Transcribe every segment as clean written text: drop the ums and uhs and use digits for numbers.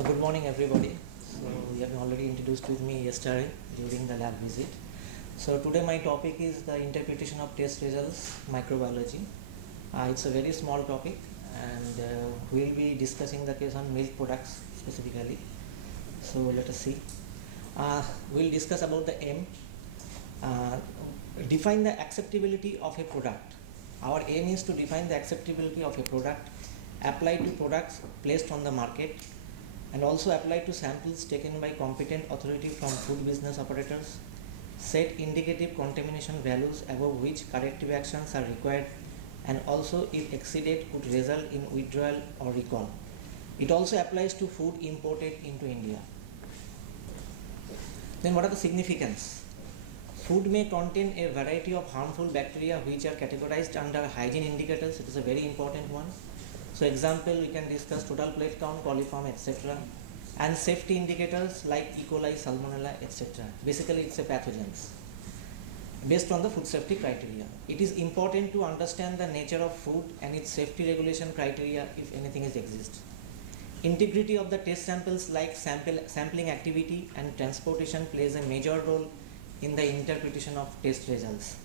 So good morning everybody. So you have already introduced with me yesterday during the lab visit. So today my topic is the interpretation of test results, microbiology. It's a very small topic and we'll be discussing the case on milk products specifically. So let us see. We'll discuss about the aim. Define the acceptability of a product. Our aim is to define the acceptability of a product applied to products placed on the market and also applied to samples taken by competent authority from food business operators, set indicative contamination values above which corrective actions are required, and also if exceeded could result in withdrawal or recall. It also applies to food imported into India. Then what are the significance? Food may contain a variety of harmful bacteria which are categorized under hygiene indicators. It is a very important one. So example, we can discuss total plate count, coliform, etc. and safety indicators like E. coli, salmonella, etc. Basically, it's a pathogens based on the food safety criteria. It is important to understand the nature of food and its safety regulation criteria if anything is exists. Integrity of the test samples like sampling activity and transportation plays a major role in the interpretation of test results.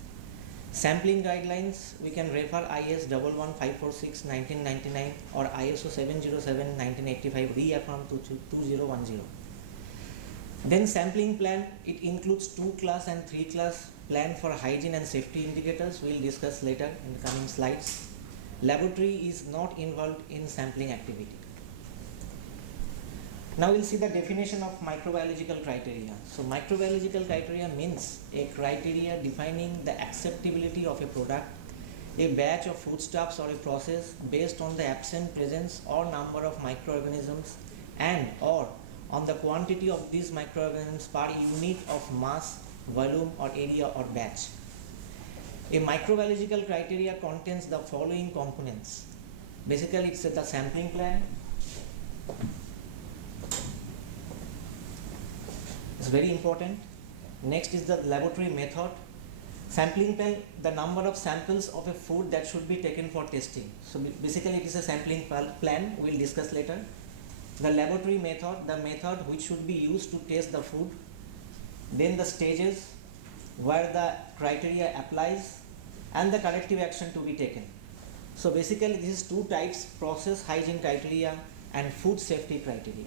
Sampling guidelines, we can refer IS 11546 1999 or ISO 707 1985 reaffirmed to 2010. Then sampling plan, it includes 2-class and 3-class plan for hygiene and safety indicators. We will discuss later in the coming slides. Laboratory is not involved in sampling activity. Now we'll see the definition of microbiological criteria. So microbiological criteria means a criteria defining the acceptability of a product, a batch of foodstuffs or a process based on the absent presence or number of microorganisms and or on the quantity of these microorganisms per unit of mass, volume or area or batch. A microbiological criteria contains the following components. Basically it's the sampling plan. It's very important. Next is the laboratory method. Sampling plan, the number of samples of a food that should be taken for testing. So basically it is a sampling plan, we will discuss later. The laboratory method, the method which should be used to test the food. Then the stages where the criteria applies and the corrective action to be taken. So basically this is two types, process hygiene criteria and food safety criteria.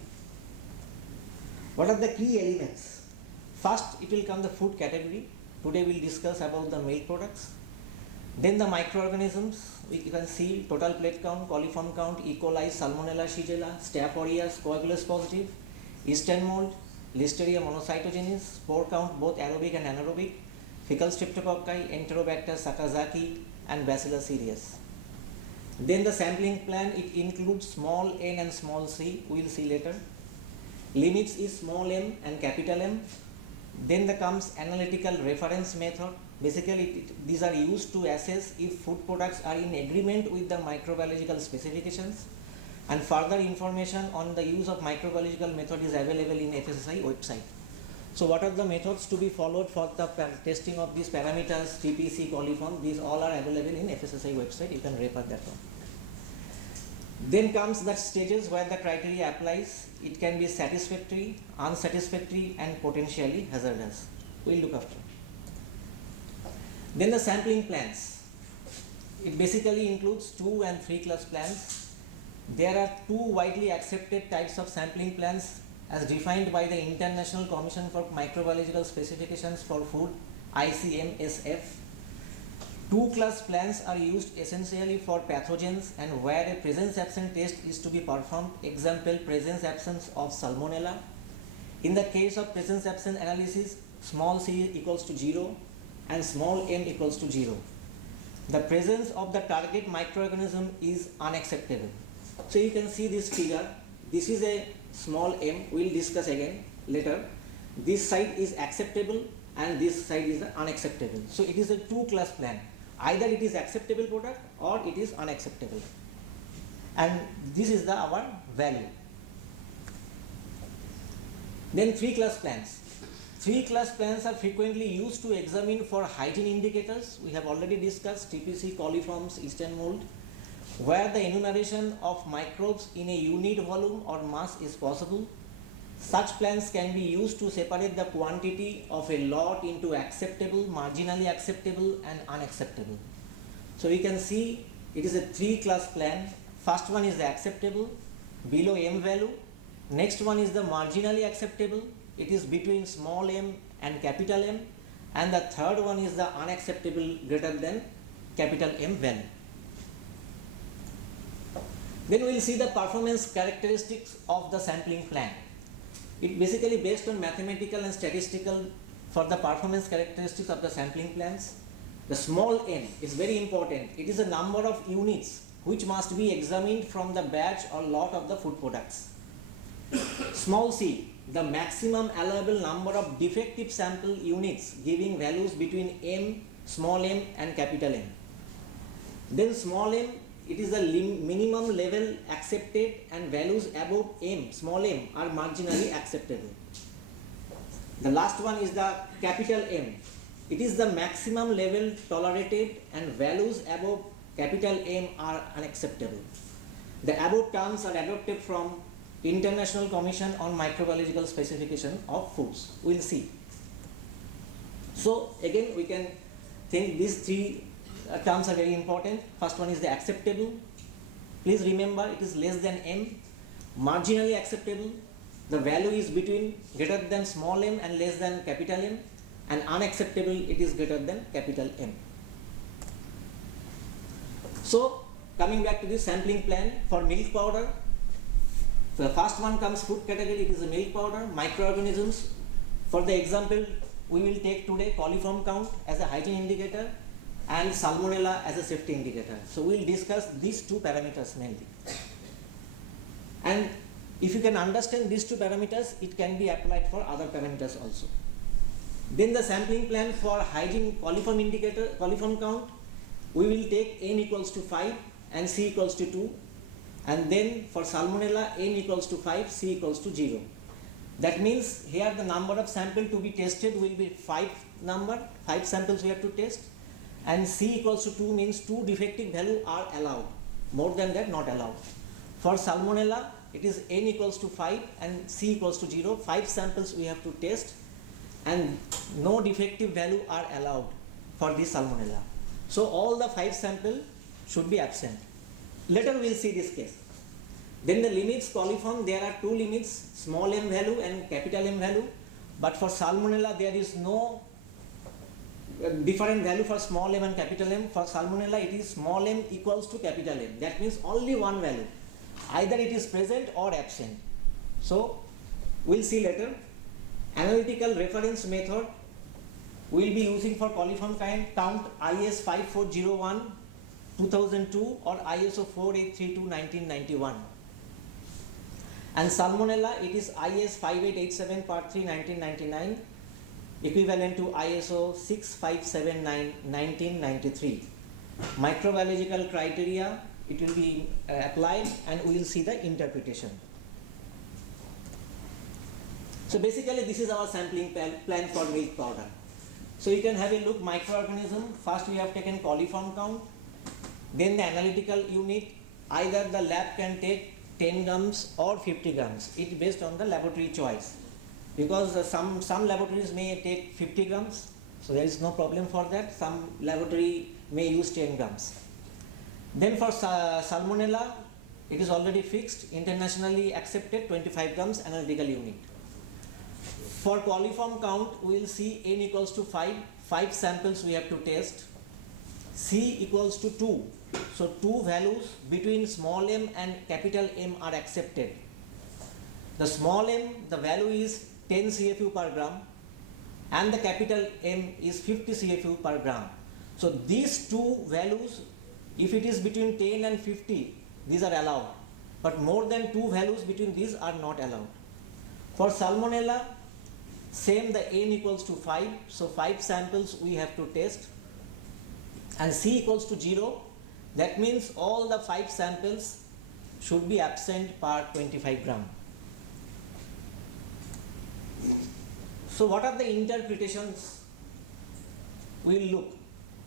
What are the key elements? First, it will come the food category. Today we will discuss about the milk products. Then the microorganisms, we can see total plate count, coliform count, E. coli, salmonella, shigella, staph aureus, coagulous positive, Eastern mold, Listeria monocytogenes, spore count both aerobic and anaerobic, fecal streptococci, Enterobacter, Sakazaki and Bacillus cereus. Then the sampling plan, it includes small n and small c, we will see later. Limits is small m and capital M. Then there comes analytical reference method. Basically these are used to assess if food products are in agreement with the microbiological specifications, and further information on the use of microbiological method is available in FSSAI website. So what are the methods to be followed for the testing of these parameters, TPC, coliform, these all are available in FSSAI website, you can refer that one. Then comes the stages where the criteria applies. It can be satisfactory, unsatisfactory and potentially hazardous. We will look after. Then the sampling plans. It basically includes 2 and 3 class plans. There are 2 widely accepted types of sampling plans as defined by the International Commission for Microbiological Specifications for Food, ICMSF. 2 class plans are used essentially for pathogens and where a presence absence test is to be performed. Example, presence absence of salmonella. In the case of presence absence analysis, small c equals to 0 and small m equals to 0. The presence of the target microorganism is unacceptable. So you can see this figure. This is a small m, we will discuss again later. This side is acceptable and this side is unacceptable. So it is a 2 class plan. Either it is acceptable product or it is unacceptable, and this is our value. Then 3 class plans. 3 class plans are frequently used to examine for hygiene indicators. We have already discussed TPC, coliforms, Eastern mold. where the enumeration of microbes in a unit volume or mass is possible. Such plans can be used to separate the quantity of a lot into acceptable, marginally acceptable and unacceptable. So we can see it is a 3-class plan. First one is the acceptable, below m value. Next one is the marginally acceptable, it is between small m and capital M. And the third one is the unacceptable, greater than capital M value. Then we will see the performance characteristics of the sampling plan. It basically based on mathematical and statistical for the performance characteristics of the sampling plans. The small n is very important. It is a number of units which must be examined from the batch or lot of the food products. Small c, the maximum allowable number of defective sample units giving values between m, small m and capital M. Then small m, it is the minimum level accepted and values above m, small m are marginally acceptable. The last one is the capital M. It is the maximum level tolerated and values above capital M are unacceptable. The above terms are adopted from International Commission on Microbiological Specification of Foods. We will see. So again we can think these three terms are very important. First one is the acceptable. Please remember it is less than m. Marginally acceptable, the value is between greater than small m and less than capital M. And unacceptable, it is greater than capital M. So coming back to the sampling plan for milk powder, the first one comes food category, it is a milk powder. Microorganisms, for the example we will take today coliform count as a hygiene indicator and salmonella as a safety indicator. So we will discuss these two parameters mainly. And if you can understand these two parameters, it can be applied for other parameters also. Then the sampling plan for hygiene coliform indicator, coliform count, we will take n equals to 5 and c equals to 2. And then for salmonella, n equals to 5, c equals to 0. That means here the number of sample to be tested will be 5 samples we have to test. And c equals to 2 means 2 defective value are allowed. More than that not allowed. For salmonella, it is n equals to 5 and c equals to 0. 5 samples we have to test and no defective value are allowed for this salmonella. So all the 5 samples should be absent. Later we will see this case. Then the limits coliform, there are 2 limits, small m value and capital M value. But for salmonella there is no different value for small m and capital M. For salmonella it is small m equals to capital M. That means only one value. Either it is present or absent. So we will see later. Analytical reference method we will be using for coliform count IS 5401 2002 or ISO 4832 1991. And salmonella it is IS 5887 part 3 1999 equivalent to ISO 6579 1993. Microbiological criteria it will be applied and we will see the interpretation. So basically this is our sampling plan for milk powder. So you can have a look microorganism. First we have taken coliform count. Then the analytical unit, either the lab can take 10 grams or 50 grams. It's based on the laboratory choice. Because some laboratories may take 50 grams. So there is no problem for that. Some laboratory may use 10 grams. Then for salmonella, it is already fixed, internationally accepted 25 grams analytical unit. For coliform count, we will see n equals to 5. 5 samples we have to test. C equals to 2. So 2 values between small m and capital M are accepted. The small m, the value is 10 CFU per gram and the capital M is 50 CFU per gram. So these two values, if it is between 10 and 50, these are allowed. But more than 2 values between these are not allowed. For salmonella, same, the n equals to 5. So 5 samples we have to test. And C equals to 0. That means all the 5 samples should be absent per 25 gram. So what are the interpretations? We will look.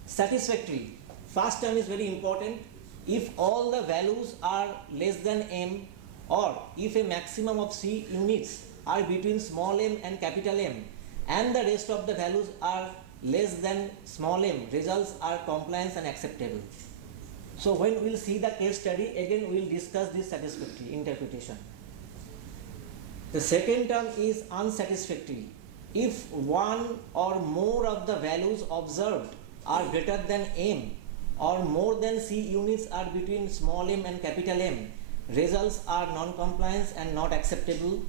Satisfactory. First term is very important. if all the values are less than m, or if a maximum of C units are between small m and capital M, and the rest of the values are less than small m, results are compliance and acceptable. So when we will see the case study, again we will discuss this satisfactory interpretation. The second term is unsatisfactory. If one or more of the values observed are greater than m, or more than C units are between small m and capital M, results are non-compliance and not acceptable,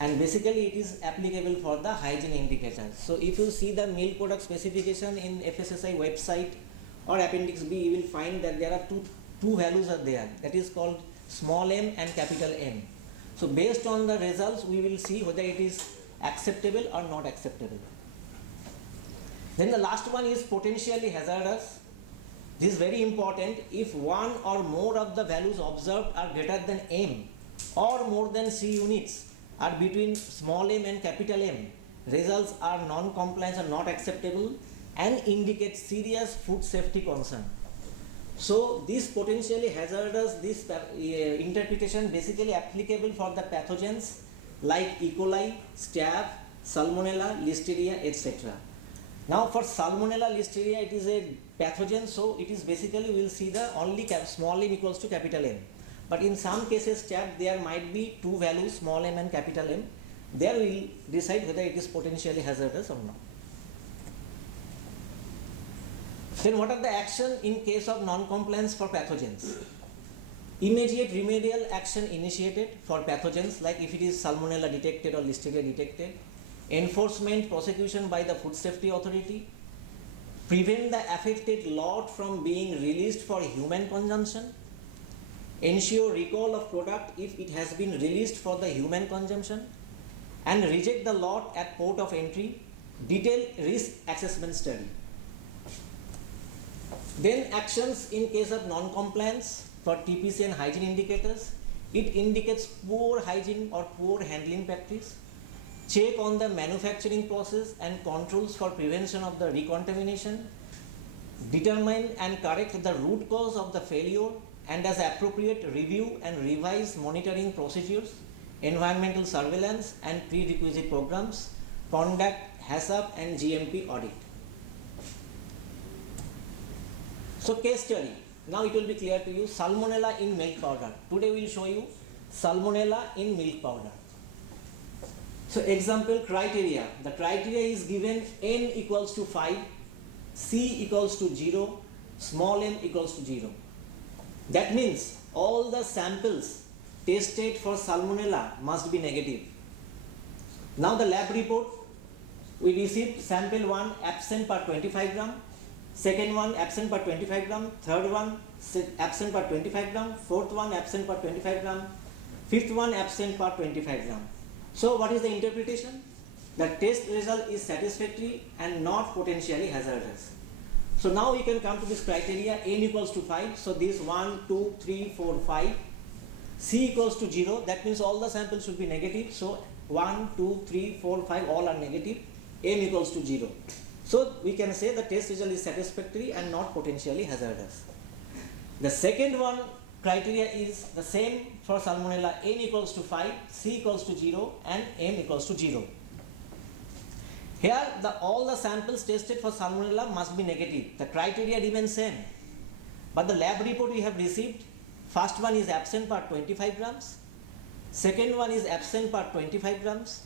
and basically it is applicable for the hygiene indicators. So if you see the milk product specification in FSSAI website or appendix B, you will find that there are two values are there, that is called small m and capital M. So based on the results we will see whether it is acceptable or not acceptable. Then the last one is potentially hazardous. This is very important. If one or more of the values observed are greater than m, or more than C units are between small m and capital M, results are non-compliance and not acceptable and indicate serious food safety concern. So this potentially hazardous, this interpretation basically applicable for the pathogens like E. coli, staph, salmonella, listeria, etc. Now for salmonella, listeria, it is a pathogen, so it is basically we will see the only small m equals to capital M. But in some cases staph there might be two values, small m and capital M. There we will decide whether it is potentially hazardous or not. Then what are the action in case of non-compliance for pathogens? Immediate remedial action initiated for pathogens, like if it is salmonella detected or listeria detected. Enforcement, prosecution by the food safety authority. Prevent the affected lot from being released for human consumption. Ensure recall of product if it has been released for the human consumption. And reject the lot at port of entry. Detailed risk assessment study. Then actions in case of non-compliance for TPC and hygiene indicators. It indicates poor hygiene or poor handling practice. Check on the manufacturing process and controls for prevention of the recontamination. Determine and correct the root cause of the failure, and as appropriate review and revise monitoring procedures, environmental surveillance and prerequisite programs, conduct HACCP and GMP audit. So case study. Now it will be clear to you. Salmonella in milk powder. Today we will show you salmonella in milk powder. So example criteria. The criteria is given n equals to 5, C equals to 0, small m equals to 0. That means all the samples tested for salmonella must be negative. Now the lab report, we received sample 1 absent per 25 gram, second one absent per 25 gram, third one absent per 25 gram, fourth one absent per 25 gram, fifth one absent per 25 gram. So what is the interpretation? The test result is satisfactory and not potentially hazardous. So now we can come to this criteria, n equals to 5. So this 1, 2, 3, 4, 5. C equals to 0. That means all the samples should be negative. So 1, 2, 3, 4, 5 all are negative. M equals to 0. So we can say the test result is satisfactory and not potentially hazardous. The second one criteria is the same for salmonella, n equals to 5, C equals to 0 and M equals to 0. Here all the samples tested for salmonella must be negative. The criteria remains same. But the lab report we have received, first one is absent per 25 grams, second one is absent per 25 grams,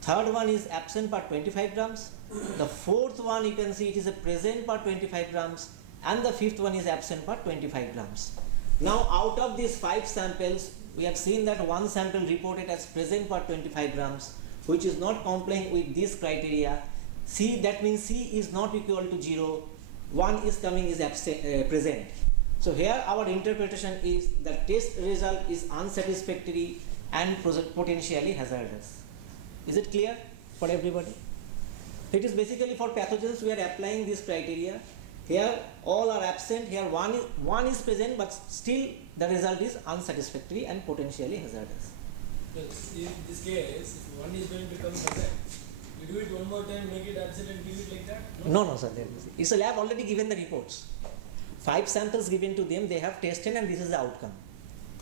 third one is absent per 25 grams, the fourth one you can see it is a present per 25 grams, and the fifth one is absent per 25 grams. Now out of these 5 samples, we have seen that one sample reported as present per 25 grams, which is not complying with this criteria. C, that means C is not equal to 0, 1 is coming is present. So here our interpretation is the test result is unsatisfactory and potentially hazardous. Is it clear for everybody? It is basically for pathogens we are applying this criteria. Here all are absent, here one is present, but still the result is unsatisfactory and potentially hazardous. Yes, in this case, if one is going to become present, you do it one more time, make it absent and give it like that? No, sir. It's a lab already given the reports. 5 samples given to them, they have tested and this is the outcome.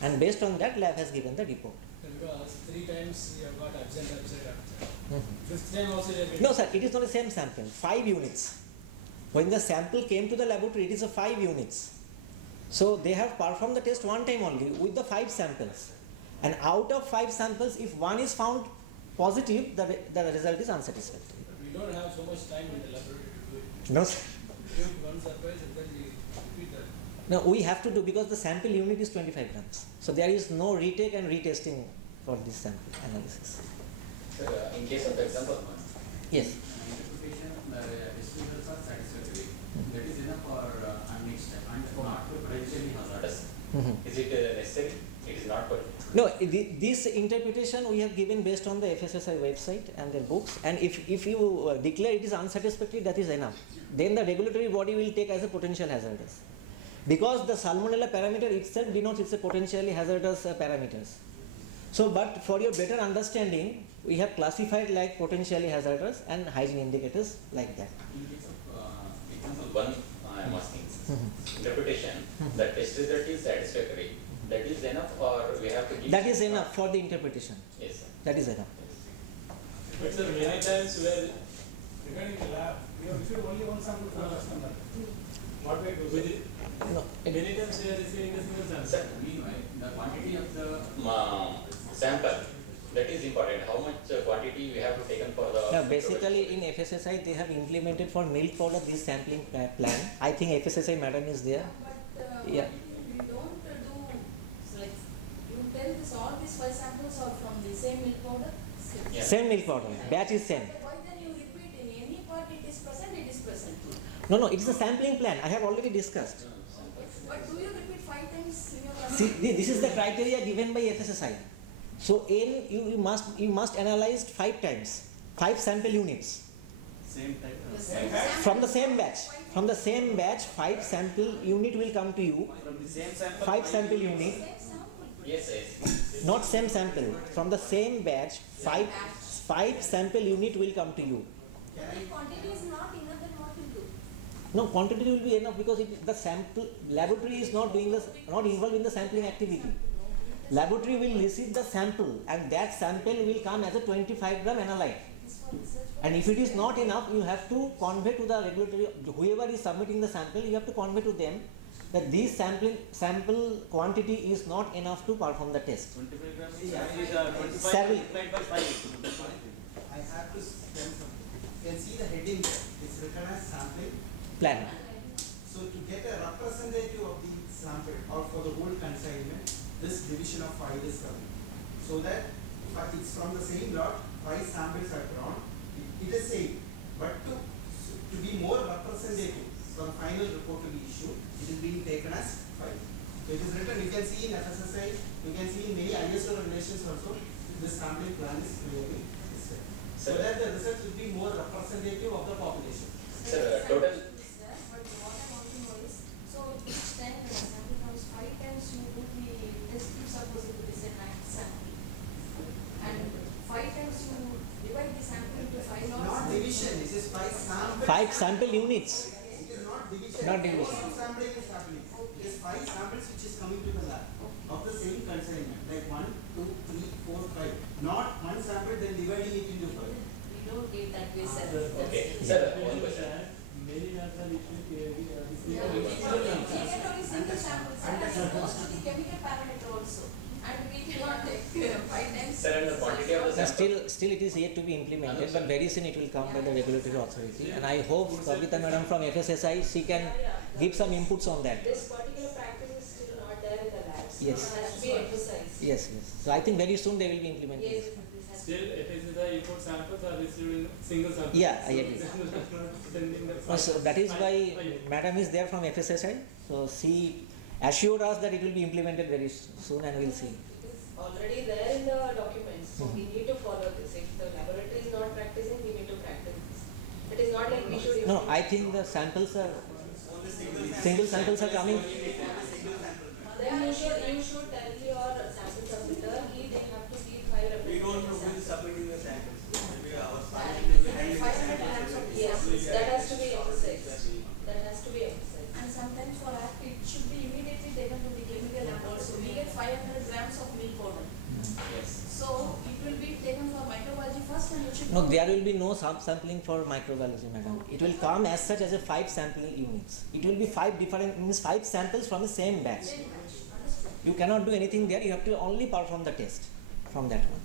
And based on that, lab has given the report. Because 3 times you have got absent. Mm-hmm. 5th time also you are getting. No sir, it is not the same sample, 5 units. When the sample came to the laboratory, it is a 5 units. So they have performed the test one time only with the 5 samples. And out of 5 samples, if one is found positive, the result is unsatisfactory. But we don't have so much time in the laboratory to do it. No sir. We give one surprise and then we repeat that. No, we have to do because the sample unit is 25 grams. So there is no retake and retesting for this sample analysis. Sir, in case of example one, Yes. interpretation, the test results are satisfactory. That is enough for unmixed and not potentially hazardous. Mm-hmm. Is it necessary? It is not. No, this interpretation we have given based on the FSSAI website and their books. And if you declare it is unsatisfactory, that is enough. Then the regulatory body will take as a potential hazardous. Because the salmonella parameter itself denotes it's a potentially hazardous parameters. So, but for your better understanding, we have classified like potentially hazardous and hygiene indicators like that. In case of example one, I am asking interpretation. The test result is satisfactory. That is enough, or we have to give. That is enough for the interpretation. Yes, sir. That is enough. But sir, many times where regarding the lab, we have received only one sample from customer. What we do with it? No, Many times we are receiving a single sample. Sir, meanwhile, the quantity of the sample, that is important. How much quantity we have to take for the. now basically in FSSAI they have implemented for milk powder this sampling plan. I think FSSAI madam is there. But Yeah. we don't do, so like, you tell this, all these 5 samples are from the same milk powder? Yeah. Same milk powder, batch is same. Why then you repeat in any part it is present, it is present. No, it is a sampling plan. I have already discussed. But do you repeat 5 times in your See, this is the criteria given by FSSAI. So you must analyze 5 times, 5 sample units Same type. The same from the same batch. From the same batch, 5 sample unit will come to you. From the same sample. 5 sample unit, same sample. Yes, yes. not same sample. From the same batch, 5 sample unit will come to you. But if quantity is not enough, then what will do? No, quantity will be enough because the sample laboratory is not involved in the sampling activity. Laboratory will receive the sample and that sample will come as a 25 gram analyte. This for research. And if it is not enough, you have to convey to the regulatory, whoever is submitting the sample, you have to convey to them that this sample quantity is not enough to perform the test. 25 grams is 25 Seven. multiplied by 5. I have to spend something. You can see the heading there. It's written as sampling. Plan. So to get a representative of the sample or for the whole consignment, this division of 5 is coming. So that if it's from the same lot, 5 samples are drawn, it is same. But to be more representative for the final report to be issued, it is being taken as 5. So it is written, you can see in FSSAI, you can see in many ISO regulations also, this sampling plan is clearly listed. So that the results will be more representative of the population. Sir, total. But what I'm asking is, so each time when a sample comes 5 times, you do the test tube, suppose it is a 9 sample. And 5 times you divide the sample into 5 lots. Not division, it is 5 samples. 5 sample units. It is not division. Not division. Same sampling is happening. It is 5 samples which is coming to the lab of the same consignment, like 1, 2, 3, 4, 5. Not one sample then dividing it into 5. We don't get that way, sir. Okay. Sir, one question. Many labs are issuing Yeah, we get only single samples, and as opposed to the chemical parameter also. And we cannot take 5 times. Sir, and the quantity of the Now sample. still it is yet to be implemented, but very soon it will come by the regulatory authority. And I hope Kavita madam from FSSAI, she can give some inputs on that. This particular practice is still not there in the labs. Yes. It has to be emphasized. Yes. So I think very soon they will be implemented. Yes, this has to Still, it is the import samples are received in single sample. Yeah, I agree. Sending the So that is why madam is there from FSSAI. So she assured us that it will be implemented very soon and we'll see. It is already there in the documents, so we need to follow this. If the laboratory is not practicing, we need to practice this. It is not like we should. No, I think the samples are, single samples are coming. Then you should tell your sample submitter, they have to give 5 representatives. We don't know who is submitting the samples. Maybe our 500 grams of yes, that has to be emphasized. That has to be emphasized. And sometimes for first one you should No, go- there will be no sub-sampling for microbiology, madam. It will come as such as a 5 sampling units. It will be 5 different, means 5 samples from the same batch. Same batch. Understood. You cannot do anything there, you have to only perform the test from that one.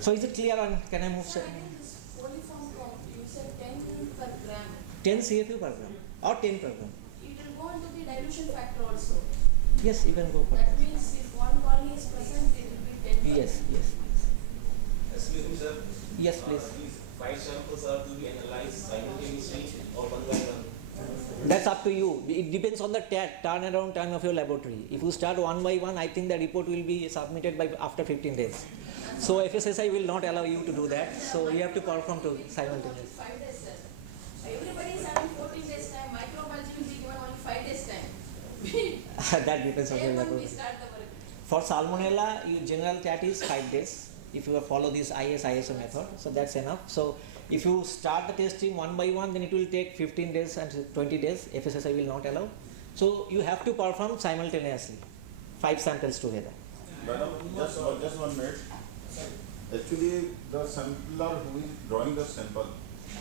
So is it clear, or can I move? Sir, I think this coliform count, you said 10 per gram. 10 CFU per gram or 10 per gram. It will go into the dilution factor also. Yes, you can go for That that. means if one colony is present, it will be 10 per Yes, gram. yes. Excuse me, sir. Yes, please. These 5 samples are to be analyzed simultaneously or one by one. That's up to you. It depends on the turnaround time of your laboratory. If you start one by one, I think the report will be submitted by after 15 days. So FSSAI will not allow you to do that. So you have to perform to simultaneously. 5 days, sir. Everybody is having 14 days time. Microbiology will be given only 5 days time. That depends on your Day one we laboratory. start the work. For salmonella, your general cat is 5 days. If you follow this ISO method, so that's enough. So if you start the testing one by one, then it will take 15 days and 20 days. FSSAI will not allow. So you have to perform simultaneously, 5 samples together. Madam, just 1 minute. Actually, the sampler who is drawing the sample,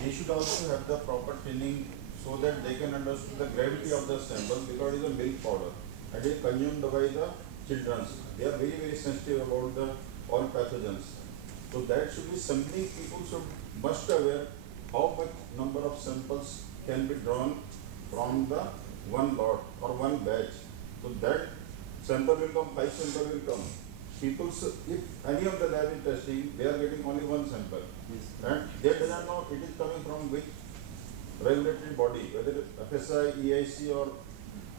he should also have the proper training so that they can understand the gravity of the sample, because it is a milk powder and it is consumed by the children. They are very, very sensitive about the all pathogens. So that should be something people should must aware how much number of samples can be drawn from the one lot or one batch. So that sample will come, 5 sample will come. People, if any of the lab is testing, they are getting only 1 sample. And they do not know it is coming from which regulatory body, whether it FSSAI, EIC or,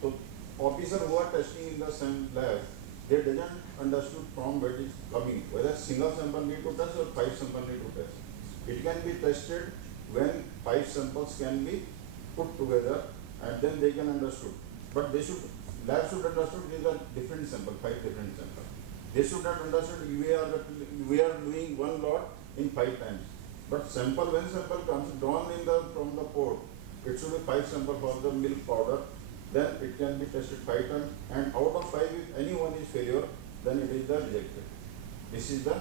so officer who are testing in the same lab, they didn't understood from where it is coming, whether single sample need to test or 5 sample need to test. It can be tested when 5 samples can be put together and then they can understood. But they should, lab should understood these are different sample, 5 different samples. They should not understood we are doing 1 lot in 5 times. But sample, when sample comes drawn in the from the port, it should be 5 sample for the milk powder. Then it can be tested 5 times, and out of 5, if any one is failure, then it is the rejected. This is the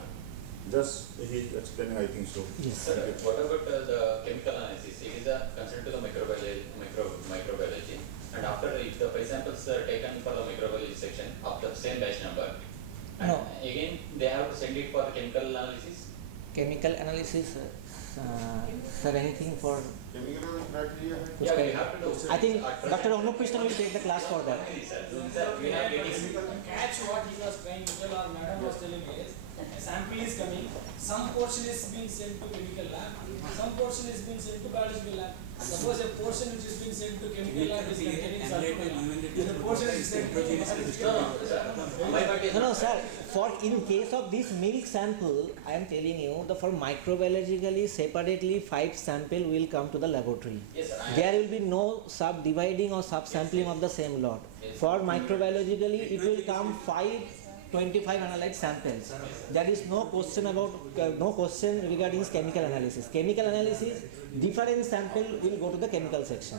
just he is explaining, I think so. Yes. Sir, what about the chemical analysis? It is a concern to the microbiology. And after if the 5 samples are taken for the microbiology section of the same batch number, and No. again they have to send it for chemical analysis. Chemical analysis, sir, anything for? Chemical criteria. Yeah, we have to do. I think At Dr. present- Anoop Krishnan will take the class for that. Sir, we have getting. Catch what he was trying to tell, or madam was telling is, a sample is coming, some portion is being sent to chemical lab, some portion is being sent to biological lab. Suppose a portion which is being sent to chemical lab is containing salmonella, and the portion is sent to biological lab. My point is No, sir. For in case of this milk sample, I am telling you, the for microbiologically separately 5 sample will come to the laboratory. Yes, sir. There will be no subdividing or subsampling of the same lot. For microbiologically, it will come 25 analyzed samples. There is no question about no question regarding chemical analysis. Chemical analysis, different sample will go to the chemical section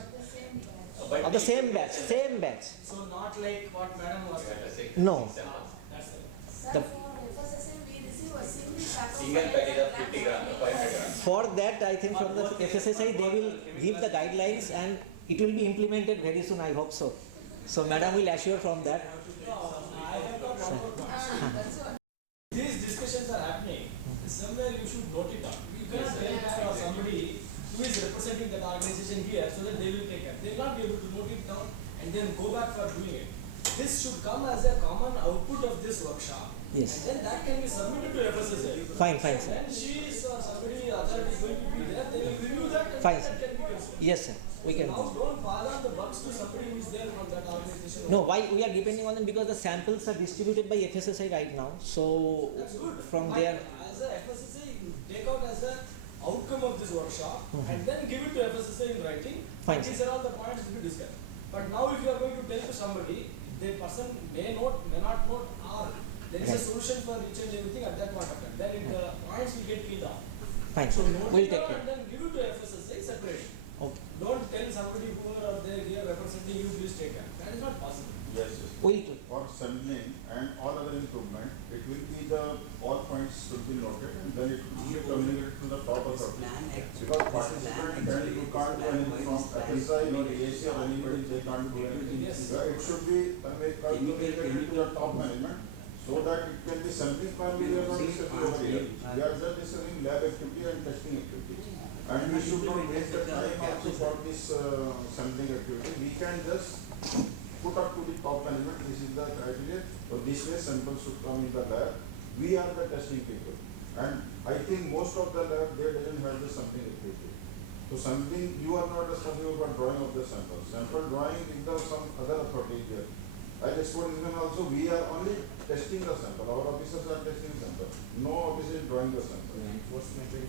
But of the same batch. Same batch. So not like what madam was saying. No. That's it. Sir, The- for FSSAI, we receive a Single packet of 50 grams, 500 grams. For that, I think from the FSSAI they will give the guidelines and it will be implemented very soon. I hope so. So, madam will assure from that. No, I have got one more point. That's what. These discussions are happening, somewhere you should note it down. You cannot tell that or somebody who is representing that organization here so that they will take care. They will not be able to note it down and then go back for doing it. This should come as a common output of this workshop. Yes. And then that can be submitted to FSSAI. Fine, fine, sir. When she is or somebody authority is going to be there, they will review that and Fine, that sir. can be considered. Yes, sir. We can. Now don't pass on the bugs to somebody who is there from that organization. No, why we are depending on them because the samples are distributed by FSSAI right now. So, That's good. from But there, as a FSSAI, you take out as a outcome of this workshop and then give it to FSSAI in writing. Fine, And these are all the points to be discussed. But now if you are going to tell to somebody, the person may note, may not note, or there is a Right. solution for each and everything at that point of time. Then the points will get killed off. fine, So sir. note We'll it take down care. and then give it to FSSAI separately. Okay. Don't tell somebody who are there here representing you, please take care. That is not possible. Yes, yes. We'll do. For sampling and all other improvement, it will be the all points should be noted and then it will be communicated to the top authority. Because participant can you can't do anything from FSSAI or ASI or anybody, they can't do anything. It should be communicated to your top management so that it can be sampling plan. We are not discussing over here. We are just discussing lab activity and testing activity. And we should not waste the time also for this sampling activity. We can just put up to the top management, this is the criteria, so this way samples should come in the lab. We are the testing people. And I think most of the lab, they doesn't have the sampling activity. So sampling, you are not responsible for drawing of the samples. Sample drawing is the some other authority here. As export examiner also, we are only testing the sample. Our officers are testing the sample. No officer is drawing the sample.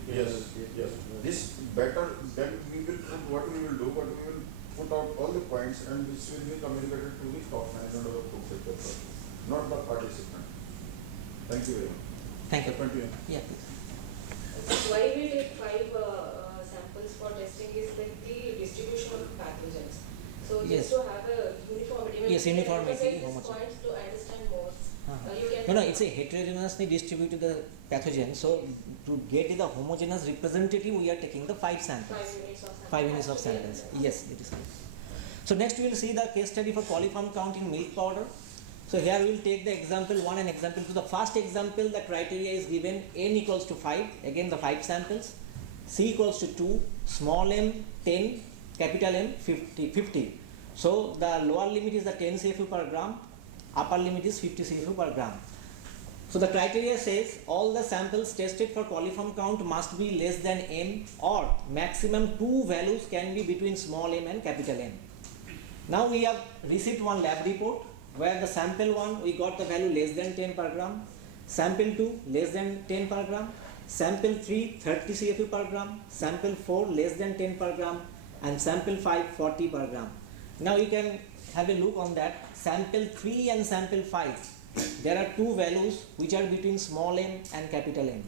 Yes, yes. This better, then we will put what we will do, but we will put out all the points and this will be communicated to the top management of the food sector, not the participant. Thank you very much. Thank you. Continue. Yeah, please. Why we take 5 samples for testing is like the distribution of pathogens. So Yes. just to have a uniformity. Yes, we can uniformity, emphasize these homogeneity. points to understand more. You can No, it's a heterogeneously distributed the pathogen. So to get the homogeneous representative, we are taking the 5 samples. 5 units of samples. 5 units of samples. Yes, it is right. So next we will see the case study for coliform count in milk powder. So here we will take the example 1 and example 2. The first example, the criteria is given n equals to 5. Again the 5 samples. C equals to 2, small m 10, capital M 50. So the lower limit is the 10 CFU per gram, upper limit is 50 CFU per gram. So the criteria says all the samples tested for coliform count must be less than m, or maximum 2 values can be between small m and capital M. Now we have received one lab report where the sample 1 we got the value less than 10 per gram, sample 2 less than 10 per gram, sample 3 30 CFU per gram, sample 4 less than 10 per gram, and sample 5 40 per gram. Now you can have a look on that. Sample 3 and sample 5, there are 2 values which are between small m and capital M.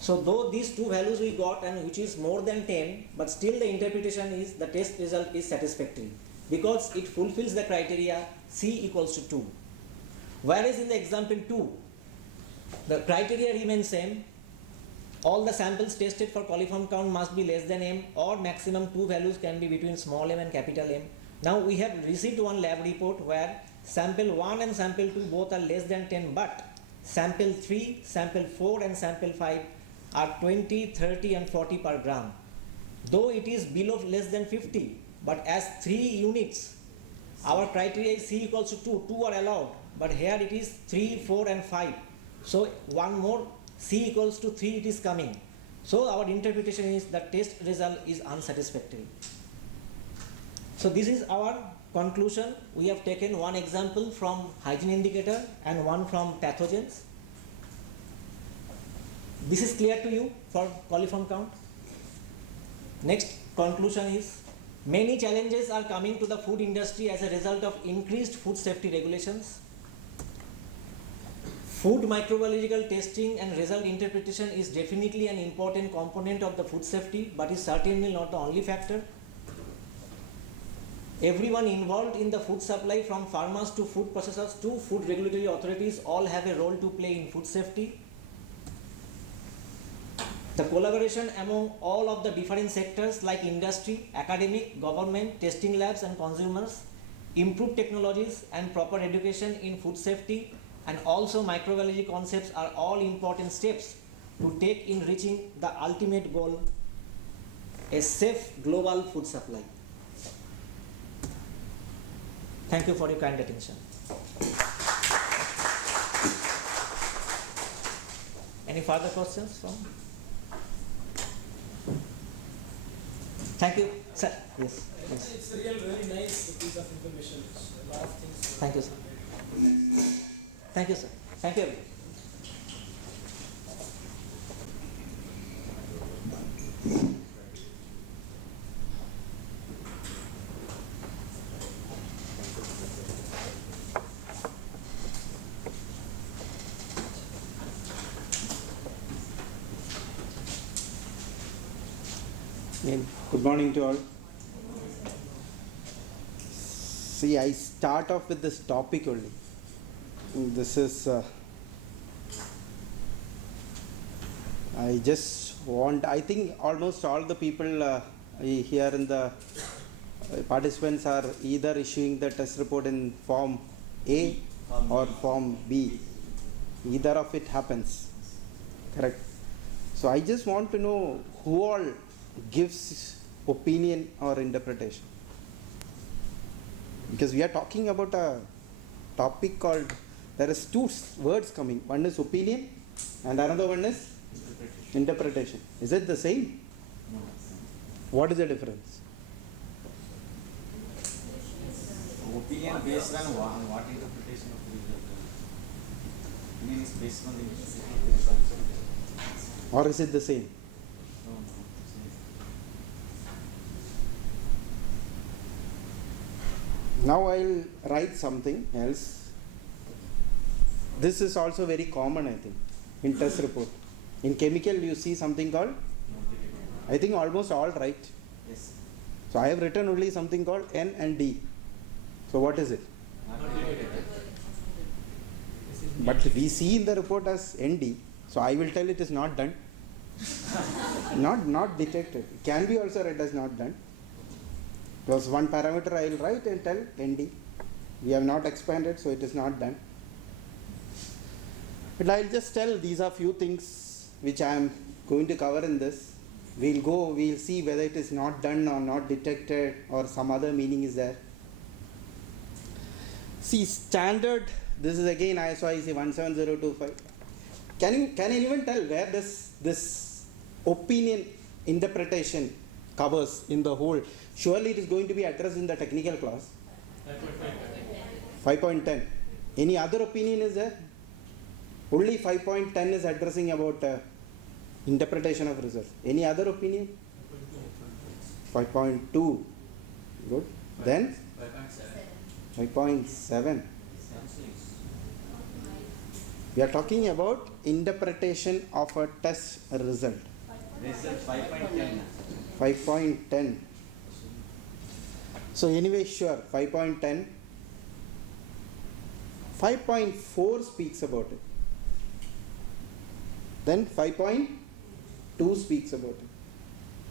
So though these 2 values we got and which is more than 10, but still the interpretation is the test result is satisfactory because it fulfills the criteria C equals to 2. Whereas in the example 2, the criteria remains same. All the samples tested for coliform count must be less than m, or maximum 2 values can be between small m and capital M. Now we have received one lab report where sample 1 and sample 2 both are less than 10, but sample 3, sample 4 and sample 5 are 20, 30 and 40 per gram. Though it is below less than 50, but as 3 units, our criteria is C equals to 2, 2 are allowed, but here it is 3, 4 and 5. So one more C equals to 3 it is coming. So our interpretation is the test result is unsatisfactory. So this is our conclusion. We have taken one example from hygiene indicator and one from pathogens. This is clear to you for coliform count. Next conclusion is many challenges are coming to the food industry as a result of increased food safety regulations. Food microbiological testing and result interpretation is definitely an important component of the food safety, but is certainly not the only factor. Everyone involved in the food supply, from farmers to food processors to food regulatory authorities, all have a role to play in food safety. The collaboration among all of the different sectors like industry, academic, government, testing labs and consumers, improved technologies and proper education in food safety and also microbiology concepts are all important steps to take in reaching the ultimate goal, a safe global food supply. Thank you for your kind attention. Any further questions from? Thank you, sir. Yes. Yes. It's a real very nice piece of information. It's a lot of things. Thank you, sir. Thank you, sir. Thank you, everyone. Good morning to all. See, I start off with this topic only. This is I just want, I think almost all the people here in the participants are either issuing the test report in form A or form B. Either of it happens. Correct. So I just want to know who all gives opinion or interpretation. Because we are talking about a topic called, there is two words coming. One is opinion and another one is interpretation. Is it the same? No. What is the difference? Opinion based on what interpretation of the result? Opinion is based on the necessity of the result. Or is it the same? No, same. Now I'll write something else. This is also very common, I think, in test report. In chemical, you see something called, I think almost all right. Yes. So I have written only something called N and D. So what is it? Not detected. But we see in the report as ND. So I will tell it is not done. not detected. It can be also read as not done. It was one parameter I will write and tell ND. We have not expanded, so it is not done. But I will just tell these are few things which I am going to cover in this. We'll see whether it is not done or not detected or some other meaning is there. See, standard, this is again ISO-IC 17025. Can anyone tell where this opinion interpretation covers in the whole? Surely it is going to be addressed in the technical class. 5.10. Any other opinion is there? Only 5.10 is addressing about interpretation of results. Any other opinion? 5.2. Good. Then 5.7. We are talking about interpretation of a test result. Result 5.10. 5.10. So anyway, sure, 5.10. 5.4 speaks about it. Then 5.2 speaks about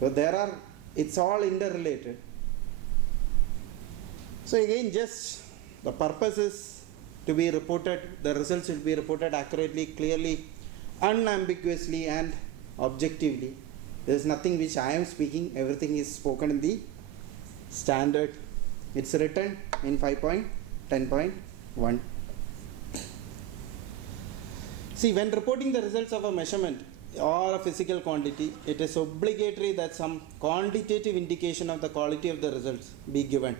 it. So it's all interrelated. So again, just the purpose is to be reported, the results will be reported accurately, clearly, unambiguously and objectively. There is nothing which I am speaking, everything is spoken in the standard. It's written in 5.10.1. See, when reporting the results of a measurement or a physical quantity, it is obligatory that some quantitative indication of the quality of the results be given.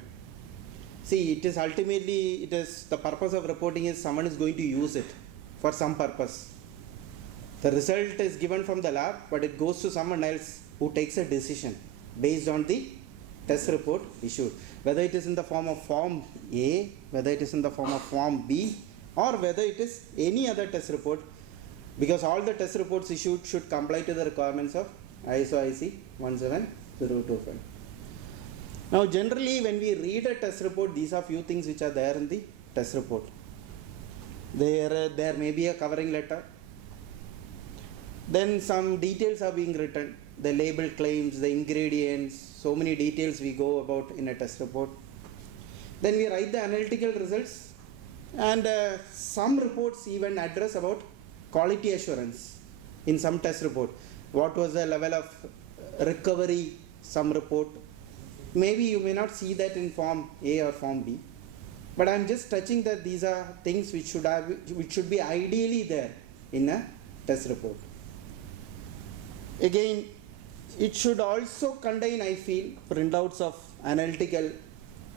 See, it is ultimately, the purpose of reporting is someone is going to use it for some purpose. The result is given from the lab, but it goes to someone else who takes a decision based on the test report issued. Whether it is in the form of form A, whether it is in the form of form B, or whether it is any other test report, because all the test reports issued should comply to the requirements of ISO-IC 17025. Now generally when we read a test report, these are few things which are there in the test report. There may be a covering letter. Then some details are being written, the label claims, the ingredients, so many details we go about in a test report. Then we write the analytical results, and some reports even address about quality assurance in some test report. What was the level of recovery, some report. Maybe you may not see that in form A or form B, but I am just touching that these are things which should be ideally there in a test report. Again, it should also contain, I feel, printouts of analytical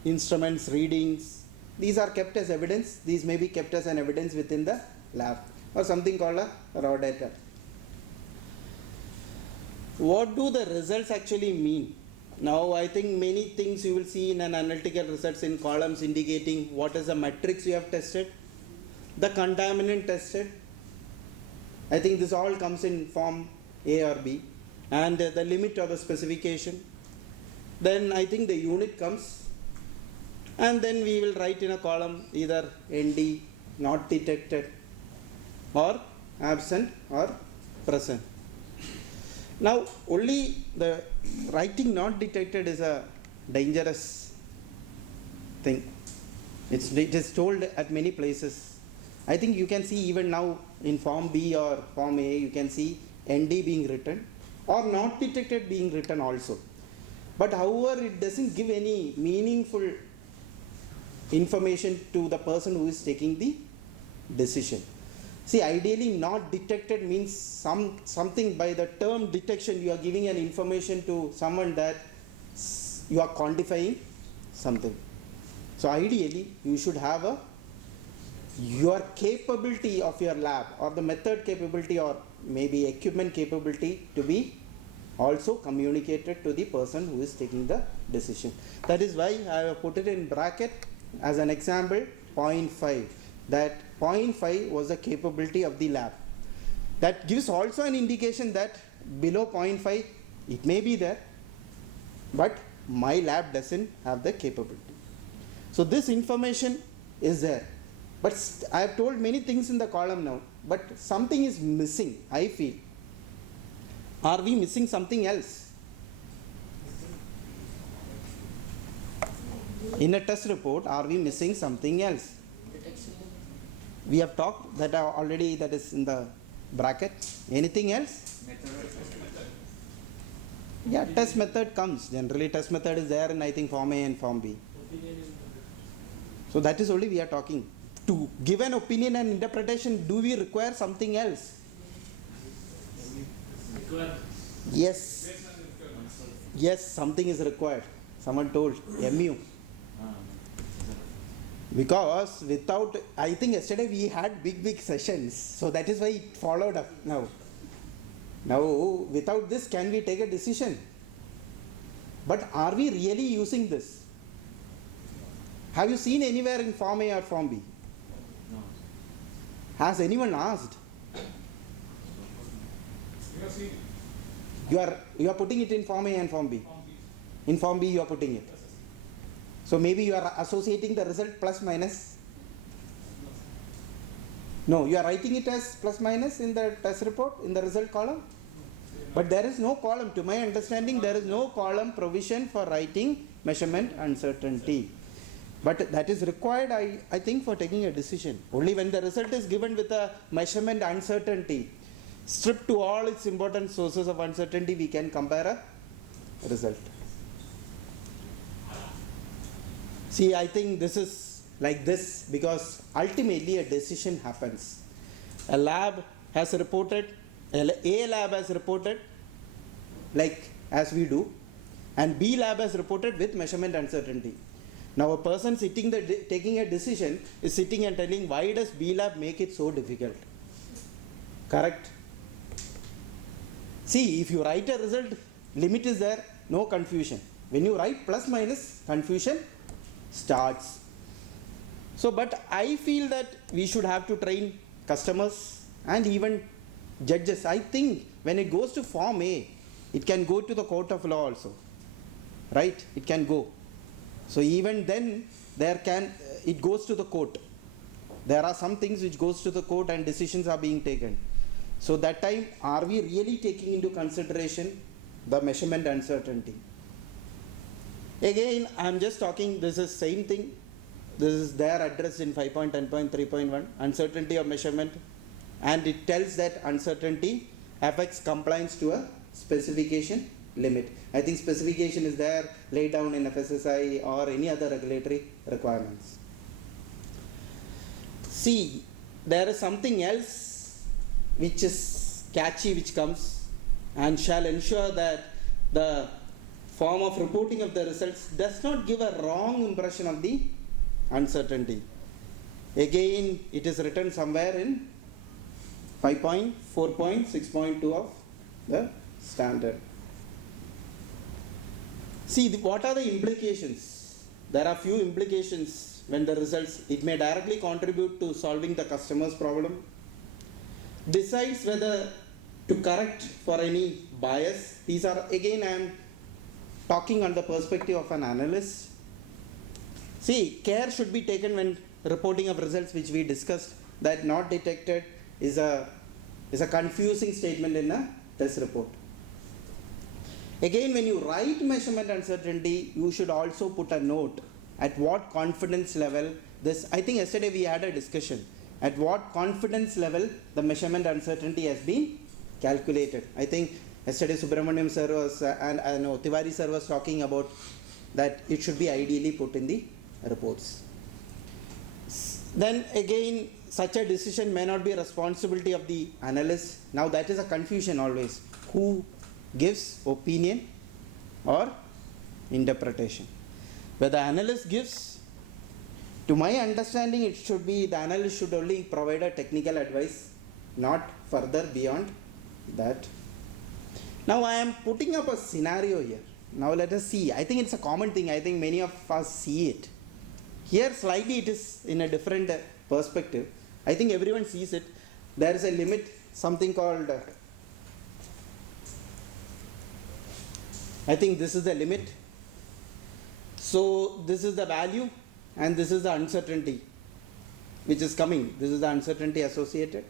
instruments, readings. These are kept as evidence. These may be kept as an evidence within the lab or something called a raw data. What do the results actually mean? Now, I think many things you will see in an analytical results in columns indicating what is the matrix you have tested, the contaminant tested. I think this all comes in form A or B, and the limit of the specification. Then I think the unit comes, and then we will write in a column either ND, not detected, or absent or present. Now, only the writing not detected is a dangerous thing. It is told at many places. I think you can see even now in Form B or Form A, you can see ND being written or not detected being written also. But however, it doesn't give any meaningful information to the person who is taking the decision. See, ideally not detected means something. By the term detection, you are giving an information to someone that you are quantifying something. So ideally, you should have your capability of your lab or the method capability or maybe equipment capability to be also communicated to the person who is taking the decision. That is why I have put it in bracket as an example 0.5. That 0.5 was the capability of the lab. That gives also an indication that below 0.5 it may be there, but my lab doesn't have the capability. So this information is there. But I have told many things in the column now, but something is missing, I feel. Are we missing something else? In a test report, are we missing something else? We have talked that already, that is in the bracket. Anything else? Yeah, test method comes. Generally, test method is there in, I think, Form A and Form B. So that is only we are talking. To give an opinion and interpretation, do we require something else? Yes. Yes, something is required. Someone told MU. Because without, I think yesterday we had big sessions, so that is why it followed up now. Now, without this, can we take a decision? But are we really using this? Have you seen anywhere in Form A or Form B? No. Has anyone asked? You are putting it in Form A and Form B. In Form B you are putting it. So maybe you are associating the result plus minus. No, you are writing it as plus minus in the test report in the result column. But there is no column. To my understanding, there is no column provision for writing measurement uncertainty. But that is required, I think, for taking a decision. Only when the result is given with a measurement uncertainty, stripped to all its important sources of uncertainty, we can compare a result. See, I think this is like this because ultimately a decision happens. A lab has reported, A lab has reported, like as we do, and B lab has reported with measurement uncertainty. Now a person taking a decision is sitting and telling, why does B lab make it so difficult? Correct? See, if you write a result, limit is there, no confusion. When you write plus minus, confusion starts. So, but I feel that we should have to train customers and even judges. I think when it goes to Form A, it can go to the court of law also, right? It can go. So even then, it goes to the court. There are some things which goes to the court and decisions are being taken. So that time, are we really taking into consideration the measurement uncertainty? Again, I am just talking, this is same thing. This is there addressed in 5.10.3.1, uncertainty of measurement. And it tells that uncertainty affects compliance to a specification limit. I think specification is there laid down in FSSAI or any other regulatory requirements. See, there is something else which is catchy which comes and shall ensure that the form of reporting of the results does not give a wrong impression of the uncertainty. Again, it is written somewhere in 5.4.6.2 of the standard. See, what are the implications? There are few implications when the results, it may directly contribute to solving the customer's problem, decides whether to correct for any bias. These are, again, I am talking on the perspective of an analyst. See, care should be taken when reporting of results, which we discussed, that not detected is a confusing statement in a test report. Again, when you write measurement uncertainty, you should also put a note at what confidence level this, I think yesterday we had a discussion, at what confidence level the measurement uncertainty has been calculated. I think yesterday Subramaniam sir was, and no, Tiwari sir was talking about that it should be ideally put in the reports. Then again, such a decision may not be a responsibility of the analyst. Now that is a confusion always. Who gives opinion or interpretation? Where the analyst gives, to my understanding, it should be the analyst should only provide a technical advice, not further beyond that. Now I am putting up a scenario here. Now let us see. I think it's a common thing. I think many of us see it. Here slightly it is in a different perspective. I think everyone sees it. There is a limit, something called, I think this is the limit. So this is the value and this is the uncertainty which is coming. This is the uncertainty associated.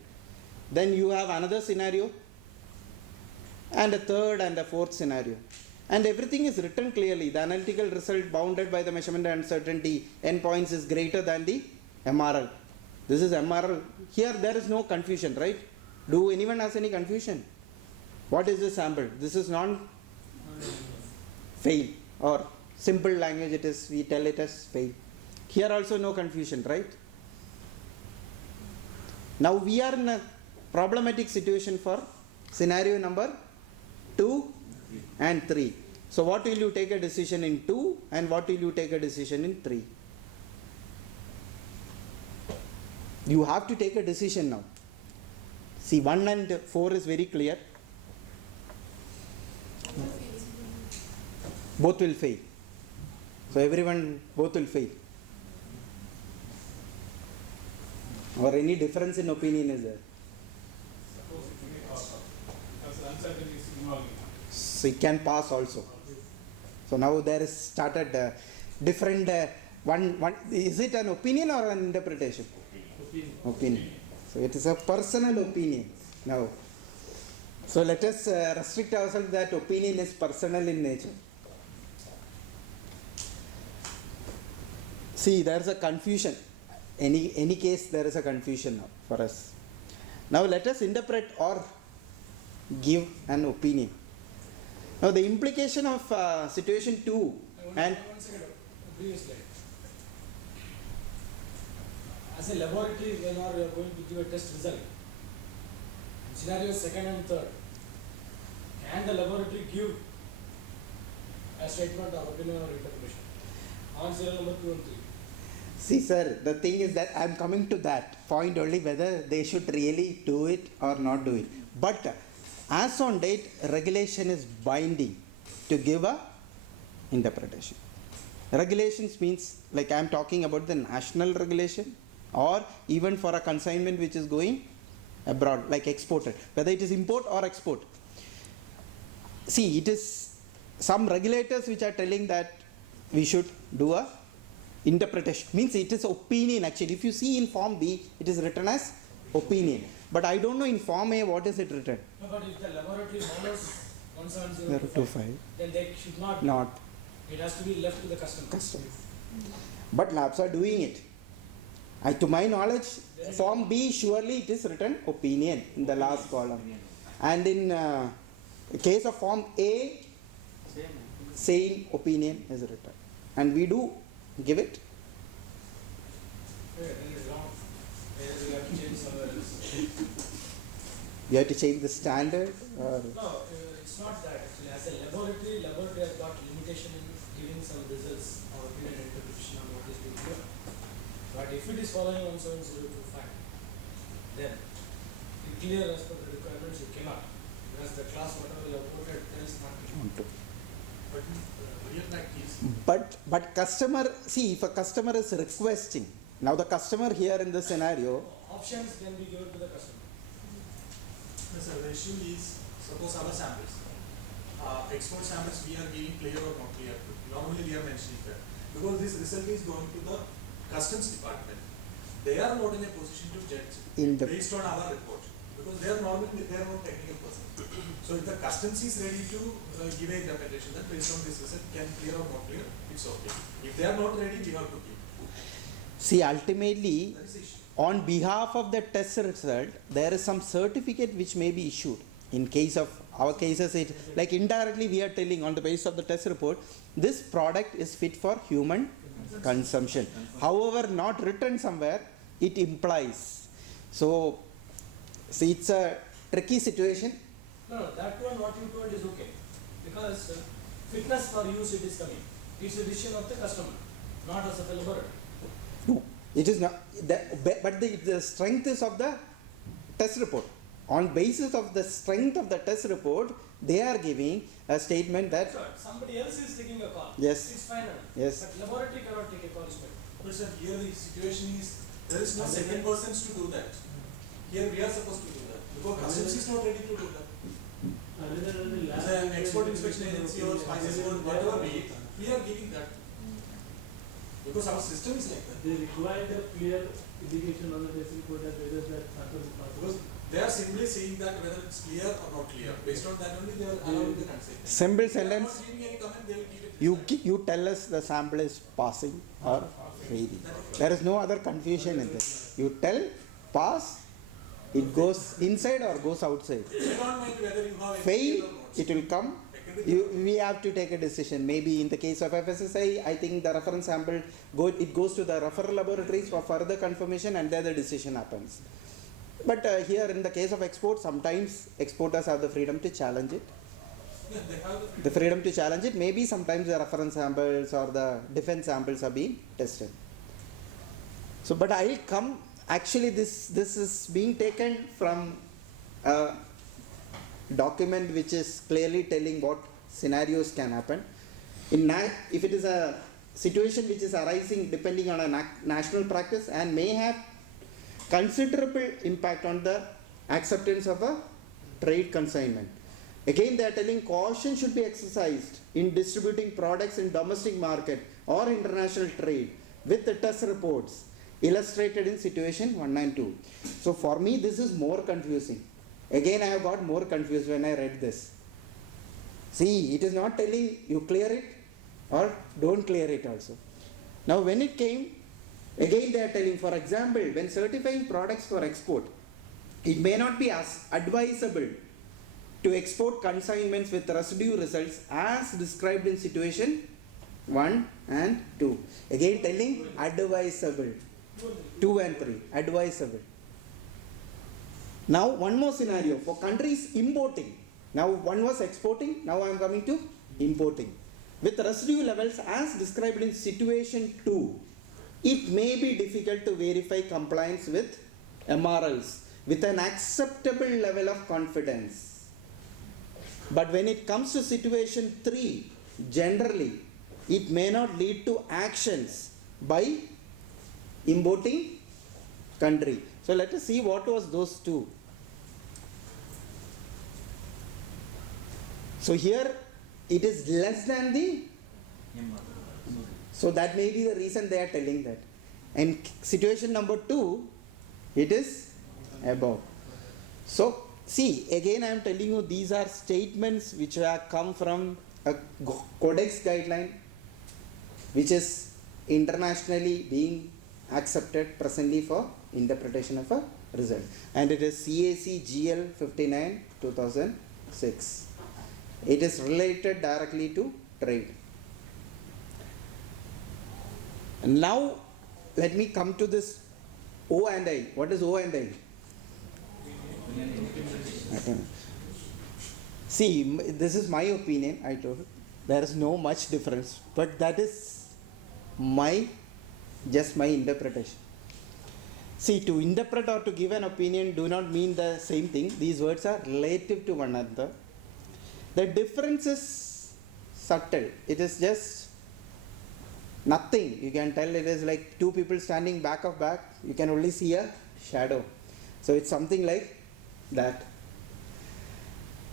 Then you have another scenario and a third and a fourth scenario. And everything is written clearly. The analytical result bounded by the measurement uncertainty endpoints is greater than the MRL. This is MRL. Here there is no confusion, right? Do anyone has any confusion? What is this sample? This is non-fail, or simple language it is, we tell it as fail. Here also no confusion, right? Now we are in a problematic situation for scenario number 2 and 3. So what will you take a decision in 2 and what will you take a decision in 3? You have to take a decision now. See, 1 and 4 is very clear. Both will fail. So everyone, both will fail. Or any difference in opinion is there? Suppose it may pass out, because the uncertainty is involving. So it can pass also. So now there is started different one. Is it an opinion or an interpretation? Opinion. So it is a personal opinion now. So let us restrict ourselves that opinion is personal in nature. See, there is a confusion. Any case there is a confusion now for us. Now let us interpret or give an opinion. Now the implication of situation 2 and One second, previous slide. As a laboratory, when you are going to give a test result, scenario 2nd and 3rd, can the laboratory give a statement or opinion or interpretation on serial number 2 and 3? see sir, the thing is that I am coming to that point only, whether they should really do it or not do it. But as on date, regulation is binding to give a interpretation. Regulations means, like I am talking about the national regulation or even for a consignment which is going abroad, like exported, whether it is import or export. See, it is some regulators which are telling that we should do a interpretation. Means it is opinion actually. If you see in form B, it is written as opinion. But I don't know in form A what is it written. No, but if the laboratory follows 17025, 025. then they should not. Not. It has to be left to the customer. But labs are doing it. To my knowledge, form B surely it is written opinion in the last column. And in case of form A, same opinion is written. And we do give it. Then it's wrong. We have to change somewhere else. You have to change the standard. Or No, it's not that actually. As a laboratory has got limitation in giving some results or opinion interpretation on what is being given. But if it is following 17025, then in clear as per the requirements you cannot. Because the class whatever you have quoted tells not to. But real practice. But customer, see, if a customer is requesting, now the customer here in this scenario, Options can be given to the customer. No, sir, the issue is, suppose our samples, export samples we are giving clear or not clear. Normally we are mentioning that. Because this result is going to the customs department. They are not in a position to judge In the- based on our report. because they are normally they are not technical person. So if the customs is ready to give a interpretation that based on this result can clear or not clear, it's okay. If they are not ready, we have to give. See, ultimately, That is the issue. on behalf of the test result, there is some certificate which may be issued. In case of our cases, it like indirectly we are telling on the basis of the test report, this product is fit for human consumption. However, not written somewhere, it implies. So, see, it's a tricky situation. No, that one what you told is okay. Because fitness for use it is coming. It's a decision of the customer, not as a laboratory. No, it is not. But the strength is of the test report. On basis of the strength of the test report, they are giving a statement that Sure, somebody else is taking a call. Yes. It's final. Yes. But laboratory cannot take a call straight. But sir, here the situation is there is no second persons to do that. Here we are supposed to do that because customs is not ready to do that. As an export inspection agency or spices or whatever be it, we are giving that because our system is like that. They require a clear indication on the test report that whether that sample is passed. Because they are simply saying that whether it's clear or not clear. Based on that only they are allowing the consent. simple They are not sentence, giving any comment, they will keep it. you tell us the sample is passing or failing. There is no other confusion in this. You tell, pass, it goes inside or goes outside. They don't mind whether you have Fail, or not. it will come. We have to take a decision. Maybe in the case of FSSAI, I think the reference sample, it goes to the referral laboratories for further confirmation and there the decision happens. But here in the case of export, sometimes exporters have the freedom to challenge it. Yeah, they have The freedom to challenge it. Maybe sometimes the reference samples or the defense samples are being tested. So, but I'll come, actually this is being taken from a document which is clearly telling what scenarios can happen. If it is a situation which is arising depending on a national practice and may have considerable impact on the acceptance of a trade consignment. Again, they are telling caution should be exercised in distributing products in domestic market or international trade with the test reports illustrated in situation 1 and 2. So for me, this is more confusing. Again, I have got more confused when I read this. See, it is not telling you clear it or don't clear it also. Now when it came, again they are telling, for example, when certifying products for export, it may not be as advisable to export consignments with residue results as described in situation 1 and 2. Again telling advisable. 2 and 3, advisable. Now one more scenario for countries importing. Now one was exporting, now I am coming to importing. With residue levels as described in situation 2, it may be difficult to verify compliance with MRLs with an acceptable level of confidence. But when it comes to situation 3, generally, it may not lead to actions by importing country. So let us see what was those two. So here it is less than the, so that may be the reason they are telling that. And situation number 2, it is above. So see, again I am telling you, these are statements which have come from a codex guideline which is internationally being accepted presently for interpretation of a result, and it is CAC GL 59 2006. It is related directly to trade. And now let me come to this O and I. What is O and I? See, this is my opinion. I told there is no much difference, but that is just my interpretation. See, to interpret or to give an opinion do not mean the same thing. These words are relative to one another. The difference is subtle. It is just nothing. You can tell it is like two people standing back of back. You can only see a shadow. So it's something like that.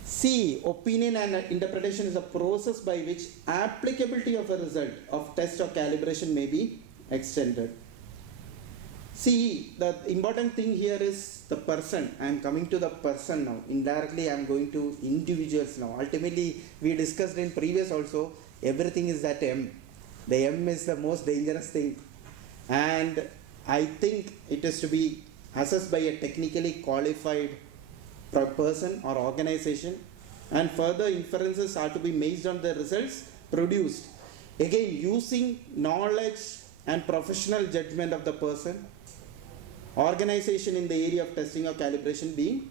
See, opinion and interpretation is a process by which applicability of a result of test or calibration may be extended. See, the important thing here is the person. I am coming to the person now. Indirectly, I am going to individuals now. Ultimately, we discussed in previous also, everything is that M. The M is the most dangerous thing. And I think it is to be assessed by a technically qualified person or organization. And further inferences are to be based on the results produced. Again, using knowledge and professional judgment of the person. Organization in the area of testing or calibration being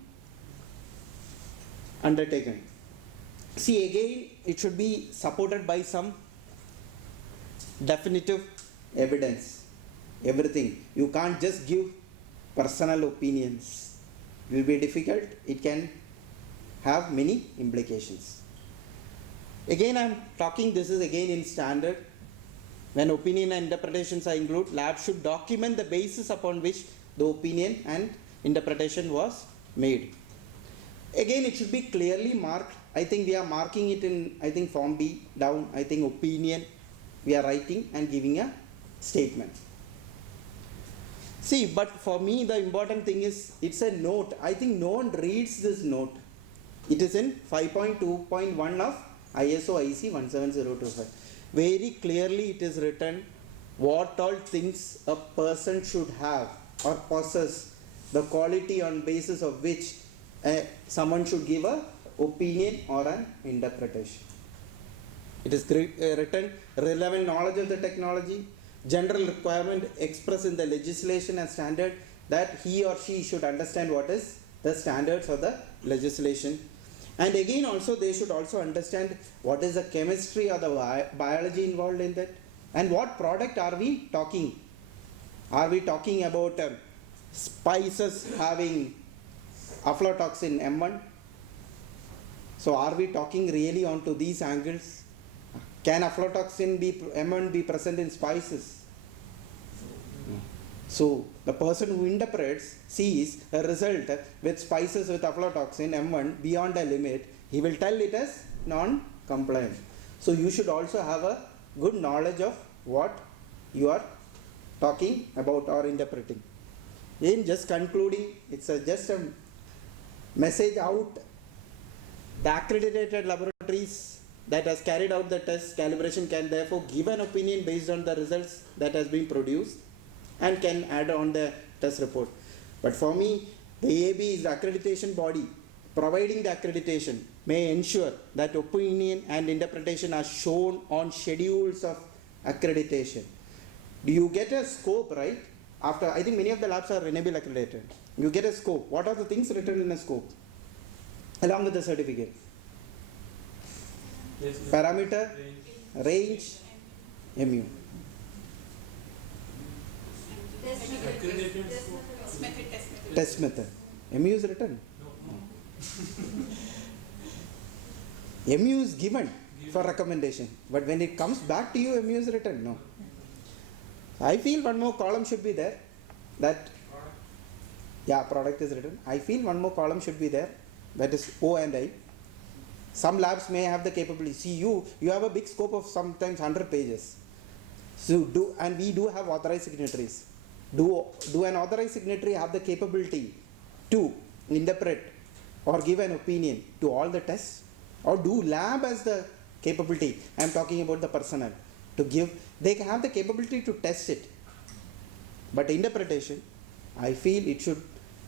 undertaken. See, again, it should be supported by some definitive evidence. Everything. You can't just give personal opinions. It will be difficult. It can have many implications. Again, I am talking, this is again in standard. When opinion and interpretations are included, lab should document the basis upon which the opinion and interpretation was made. Again, it should be clearly marked. I think we are marking it in, I think form B down, I think opinion. We are writing and giving a statement. See, but for me the important thing is, it's a note. I think no one reads this note. It is in 5.2.1 of ISO IC 17025. Very clearly it is written what all things a person should have or possess, the quality on basis of which someone should give a opinion or an interpretation. It is written relevant knowledge of the technology, general requirement expressed in the legislation and standard, that he or she should understand what is the standards of the legislation. And again also they should also understand what is the chemistry or the biology involved in that, and what product are we talking. Are we talking about spices having aflatoxin M1? So are we talking really onto these angles? Can aflatoxin M1 be present in spices? So the person who interprets sees a result with spices with aflatoxin M1 beyond a limit, he will tell it as non-compliant. So you should also have a good knowledge of what you are talking about or interpreting. In just concluding, it's just a message out. The accredited laboratories that has carried out the test calibration can therefore give an opinion based on the results that has been produced and can add on the test report. But for me, the AAB is the accreditation body. Providing the accreditation may ensure that opinion and interpretation are shown on schedules of accreditation. Do you get a scope, right? After, I think many of the labs are renewable accredited. You get a scope. What are the things written in a scope along with the certificate? Parameter, range, MU. Test method. MU is written. MU is given for recommendation, but when it comes back to you, MU is written. No. I feel one more column should be there. That, yeah, product is written. I feel one more column should be there. That is O and I. Some labs may have the capability. See, you have a big scope of sometimes 100 pages. So and we do have authorized signatories. Do an authorized signatory have the capability to interpret or give an opinion to all the tests? Or do lab has the capability? I am talking about the personnel. To give, they have the capability to test it. But interpretation, I feel it should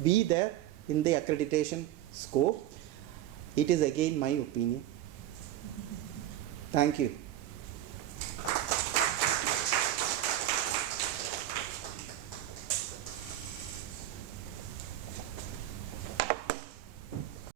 be there in the accreditation scope. It is again my opinion. Thank you.